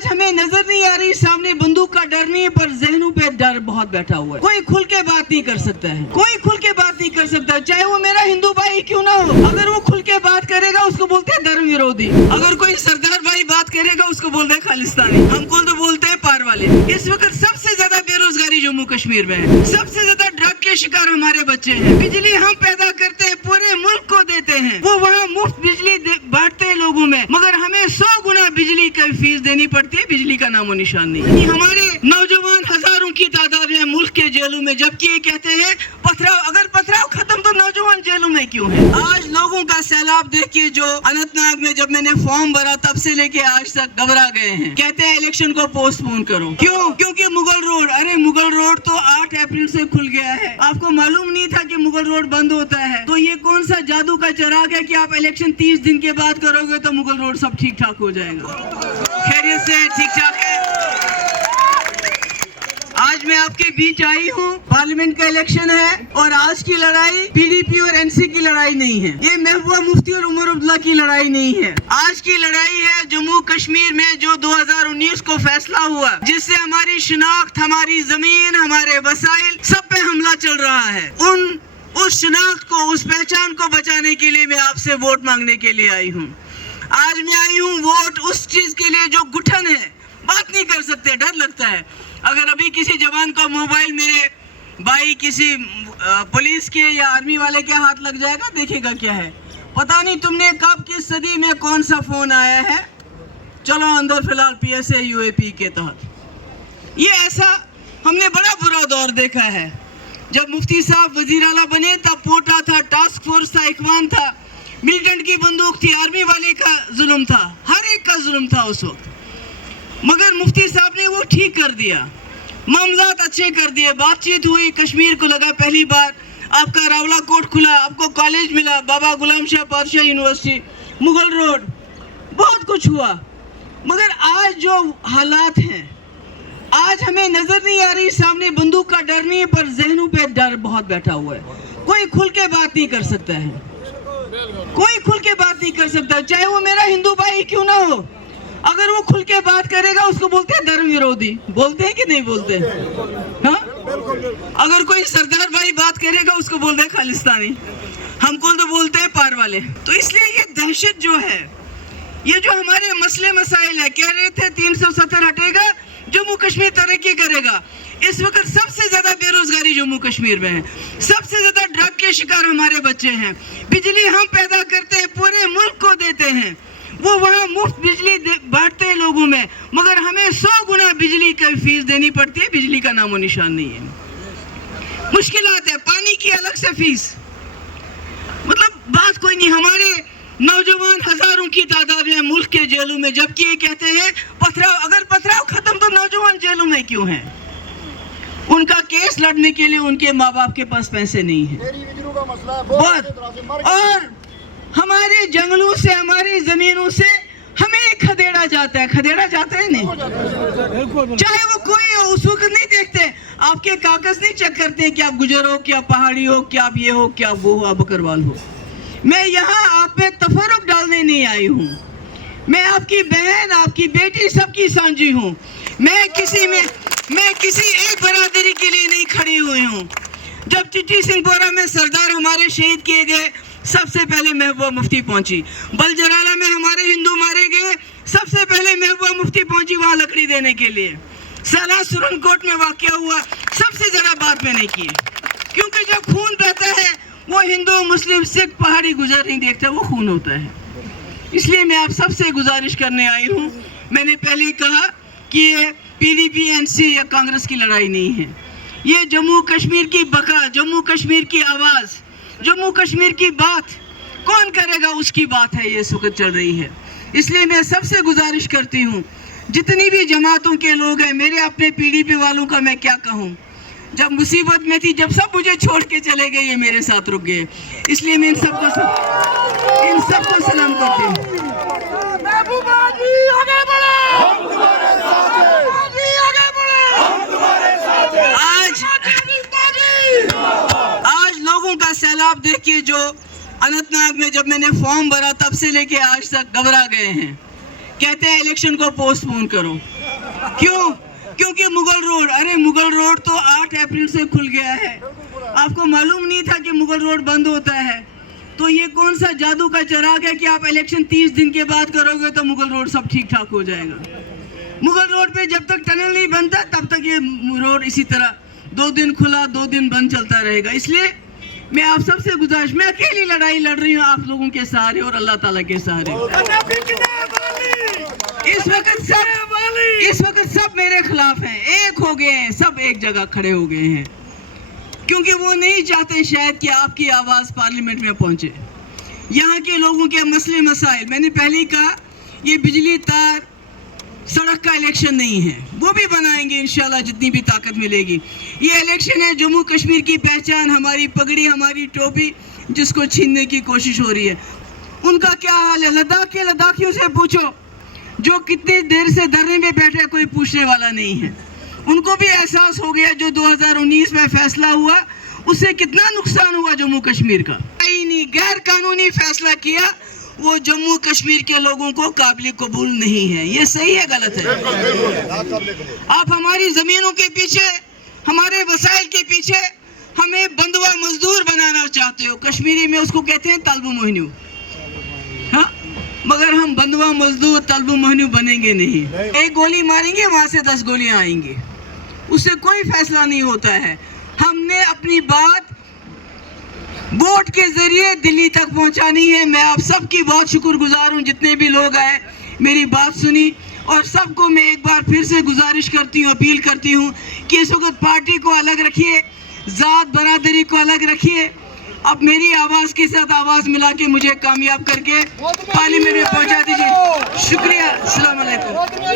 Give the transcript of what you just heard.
आज हमें नजर नहीं आ रही सामने बंदूक का डर नहीं है, पर जहनों पे डर बहुत बैठा हुआ है। कोई खुल के बात नहीं कर सकता है, कोई खुल के बात नहीं कर सकता, चाहे वो मेरा हिंदू भाई क्यों ना हो। अगर वो खुल के बात करेगा उसको बोलते हैं धर्म विरोधी। अगर कोई सरदार भाई बात करेगा उसको बोलते हैं खालिस्तानी। हमको तो बोलते हैं पार वाले। इस वक्त सबसे ज्यादा बेरोजगारी जम्मू कश्मीर में है, सबसे ज्यादा ड्रग के शिकार हमारे बच्चे हैं। बिजली हम पैदा करते हैं, पूरे मुल्क को देते हैं, वो वहाँ मुफ्त बिजली बांटते हैं लोगों में, मगर हमें 100 गुना बिजली का फीस देनी पड़ती है। बिजली का नामो निशान नहीं। हमारे नौजवान हजारों की तादाद में मुल्क के जेलों में, जबकि ये कहते हैं पथराव, अगर पथराव खत्म तो नौजवान जेलों में क्यों है। आज लोगों का सैलाब देखिए जो अनंतनाग में जब मैंने फॉर्म भरा तब से लेके आज तक घबरा गए हैं। कहते हैं इलेक्शन को पोस्टपोन करो, क्यों? क्योंकि मुगल रोड, अरे मुगल रोड तो 8 अप्रैल से खुल गया है। आपको मालूम नहीं था कि मुगल रोड बंद होता है? तो ये कौन सा जादू का चिराग है कि आप इलेक्शन 30 दिन के बाद करोगे तो मुगल रोड सब ठीक ठाक हो जाएगा? खैरियत से ठीक ठाक है। आज मैं आपके बीच आई हूँ, पार्लियामेंट का इलेक्शन है और आज की लड़ाई पीडीपी और एनसी की लड़ाई नहीं है, ये महबूबा मुफ्ती और उमर अब्दुल्ला की लड़ाई नहीं है। आज की लड़ाई है जम्मू कश्मीर में जो 2019 को फैसला हुआ, जिससे हमारी शिनाख्त, हमारी जमीन, हमारे वसाइल सब पे हमला चल रहा है। उस शिनाख्त को, उस पहचान को बचाने के लिए मैं आपसे वोट मांगने के लिए आई हूँ। आज मैं आई हूँ वोट उस चीज के लिए जो घुटन है, बात नहीं कर सकते, डर लगता है। अगर अभी किसी जवान का मोबाइल मेरे भाई किसी पुलिस के या आर्मी वाले के हाथ लग जाएगा, देखेगा क्या है, पता नहीं तुमने कब किस सदी में कौन सा फोन आया है, चलो अंदर फिलहाल PSA UAP के तहत। ये ऐसा हमने बड़ा बुरा दौर देखा है। जब मुफ्ती साहब वजीर आला बने तब पोटा था, टास्क फोर्स था, इखवान था, मिलिटेंट की बंदूक थी, आर्मी वाले का जुल्म था, हर एक का जुल्म था उस वक्त। मगर मुफ्ती साहब ने वो ठीक कर दिया, मामलात अच्छे कर दिए, बातचीत हुई, कश्मीर को लगा पहली बार, आपका रावला कोट खुला, आपको कॉलेज मिला, बाबा गुलाम शाह पातशाह यूनिवर्सिटी, मुगल रोड, बहुत कुछ हुआ। मगर आज जो हालात हैं, आज हमें नजर नहीं आ रही सामने बंदूक का डर नहीं है, पर जहनों पे डर बहुत बैठा हुआ है। कोई खुल के बात नहीं कर सकता है, कोई खुल के बात नहीं कर सकता, चाहे वो मेरा हिंदू भाई क्यों ना हो। अगर वो खुल के बात करेगा उसको बोलते हैं धर्म विरोधी। बोलते हैं कि नहीं बोलते? हाँ, अगर कोई सरदार भाई बात करेगा उसको बोलते हैं खालिस्तानी। हमको तो बोलते हैं पार वाले। तो इसलिए ये दहशत जो है, ये जो हमारे मसले मसाइल है, कह रहे थे 370 हटेगा, जम्मू कश्मीर तरक्की करेगा। इस वक्त सबसे ज्यादा बेरोजगारी जम्मू कश्मीर में है, सबसे ज्यादा ड्रग के शिकार हमारे बच्चे हैं। बिजली हम पैदा करते हैं, पूरे मुल्क को देते हैं, वो वहाँ मुफ्त बिजली बांटते हैं लोगों में, मगर हमें 100 गुना बिजली का फीस देनी पड़ती है। बिजली का नामो निशान नहीं है। मुश्किलात है, पानी की अलग से फीस, मतलब बात कोई नहीं। हमारे नौजवान हजारों की तादाद में मुल्क के जेलों में, जबकि ये कहते हैं पथराव, अगर पथराव खत्म तो नौजवान जेलों में क्यों हैं। उनका केस लड़ने के लिए उनके माँ बाप के पास पैसे नहीं है बहुत, और हमारे जंगलों से, हमारी जमीनों से हमें खदेड़ा जाता है। खदेड़ा जाता है नहीं, चाहे वो कोई हो, उस वक्त नहीं देखते, आपके कागज नहीं चेक करते हैं कि आप गुजर हो, कि आप पहाड़ी हो, कि आप ये हो, कि आप वो हो, आप बकरवाल हो। मैं यहाँ आप पे तफर्रुक डालने नहीं आई हूँ, मैं आपकी बहन, आपकी बेटी, सबकी सांझी हूँ। मैं किसी एक बरादरी के लिए नहीं खड़ी हुई हूँ। जब चिट्टी सिंहपोरा में सरदार हमारे शहीद किए गए, सबसे पहले महबूबा मुफ्ती पहुंची। बलजराला में हमारे हिंदू मारे गए, सबसे पहले महबूबा मुफ्ती पहुंची वहां लकड़ी देने के लिए। साला सुरनकोट में वाकया हुआ, सबसे ज्यादा बात मैंने की, क्योंकि जब खून बहता है वो हिंदू, मुस्लिम, सिख, पहाड़ी, गुजर नहीं देखता, वो खून होता है। इसलिए मैं आप सबसे गुजारिश करने आई हूँ। मैंने पहले ही कहा कि ये PDP NC या कांग्रेस की लड़ाई नहीं है, ये जम्मू कश्मीर की बका, जम्मू कश्मीर की आवाज, जम्मू कश्मीर की बात कौन करेगा उसकी बात है, ये इस वक्त चल रही है। इसलिए मैं सबसे गुजारिश करती हूँ, जितनी भी जमातों के लोग हैं, मेरे अपने PDP वालों का मैं क्या कहूँ, जब मुसीबत में थी, जब सब मुझे छोड़ के चले गए, ये मेरे साथ रुक गए। इसलिए मैं इन सबको सलाम करती हूँ। आज लोगों का सैलाब देखिए जो अनंतनाग में जब मैंने फॉर्म भरा तब से लेके आज तक घबरा गए हैं। कहते हैं इलेक्शन को पोस्टपोन करो। क्यों? क्योंकि मुगल रोड, अरे मुगल रोड तो 8 अप्रैल से खुल गया है। आपको मालूम नहीं था कि मुगल रोड बंद होता है? तो ये कौन सा जादू का चिराग है कि आप इलेक्शन 30 दिन के बाद करोगे तो मुगल रोड सब ठीक ठाक हो जाएगा? मुगल रोड पे जब तक टनल नहीं बनता तब तक ये रोड इसी तरह 2 दिन खुला 2 दिन बंद चलता रहेगा। इसलिए मैं आप सबसे गुजारिश, मैं अकेली लड़ाई लड़ रही हूँ आप लोगों के सहारे और अल्लाह ताला के सहारे। इस वक्त सब मेरे खिलाफ हैं, एक हो गए हैं, सब एक जगह खड़े हो गए हैं, क्योंकि वो नहीं चाहते शायद कि आपकी आवाज़ पार्लियामेंट में पहुंचे। यहाँ के लोगों के मसले मसाइल, मैंने पहले ही कहा, ये बिजली तार सड़क का इलेक्शन नहीं है, वो भी बनाएंगे इंशाल्लाह जितनी भी ताकत मिलेगी। ये इलेक्शन है जम्मू कश्मीर की पहचान, हमारी पगड़ी, हमारी टोपी, जिसको छीनने की कोशिश हो रही है। उनका क्या हाल है? लद्दाख के लद्दाखियों से पूछो, जो कितनी देर से धरने में बैठे, कोई पूछने वाला नहीं है। उनको भी एहसास हो गया जो 2019 में फैसला हुआ उससे कितना नुकसान हुआ जम्मू कश्मीर का। नहीं, गैर कानूनी फैसला किया, वो जम्मू कश्मीर के लोगों को काबिल कबूल नहीं है। ये सही है गलत है? आप हमारी जमीनों के पीछे, हमारे वसाइल के पीछे हमें बंधुआ मजदूर बनाना चाहते हो। कश्मीरी में उसको कहते हैं तलबु मोहनू। हाँ, मगर हम बंधुआ मजदूर तलबु मोहनू बनेंगे नहीं। एक गोली मारेंगे, वहां से 10 गोलियां आएंगी, उससे कोई फैसला नहीं होता है। हमने अपनी बात वोट के जरिए दिल्ली तक पहुंचानी है। मैं आप सबकी बहुत शुक्रगुजार हूं, जितने भी लोग आए मेरी बात सुनी, और सबको मैं एक बार फिर से गुजारिश करती हूं, अपील करती हूं कि इस वक्त पार्टी को अलग रखिए, जात बरादरी को अलग रखिए। अब मेरी आवाज़ के साथ आवाज़ मिला के मुझे कामयाब करके पार्लियामेंट में पहुंचा दीजिए। शुक्रिया। अस्सलाम वालेकुम।